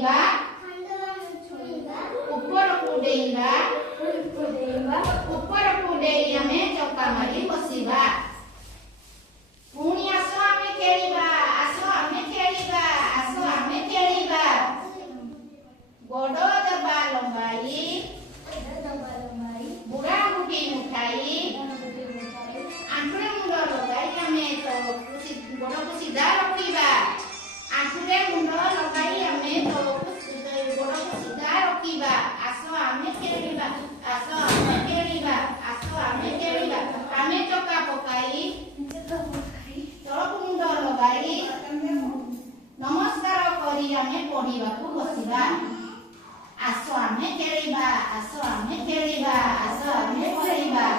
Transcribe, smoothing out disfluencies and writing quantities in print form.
ଛୁଇଁବା ଉପରକୁ ଡେଇଁବା ଉପରକୁ ଡେଇଁ ଆମେ ଚକା ମାରି ବସିବା। ପୁଣି ଆସ ଆମେ ଖେଳିବା, ଆସ ଆମେ ଖେଳିବା, ଆସ ଆମେ ଖେଳିବା। ଗୋଡ଼ ଦବା ଲମ୍ବାଇ ବୁଢ଼ା ବୁଢ଼ୀ ଉଠାଇ ଆଣ୍ଠୁରେ ମୁଣ୍ଡ ଲଗାଇ ଆମେ ଗୋଡ଼କୁ ସିଧା ରଖିବା। ଆଣ୍ଠୁରେ ମୁଣ୍ଡ ଲଗାଇ ଆମେ ଗୋଡ଼କୁ ସିଧା ରଖିବା। ଆସ ଆମେ ଖେଳିବା, ଆସ ଆମେ ଖେଳିବା, ଆସ ଆମେ ଖେଳିବା। ଆମେ ଚକା ପକାଇ ତଳକୁ ମୁଣ୍ଡ ଲଗାଇ ନମସ୍କାର କରି ଆମେ ପଢ଼ିବାକୁ ବସିବା। ଆସ ଆମେ ଖେଳିବା, ଆସ ଆମେ ଖେଳିବା, ଆସ ଆମେ ଖେଳିବା।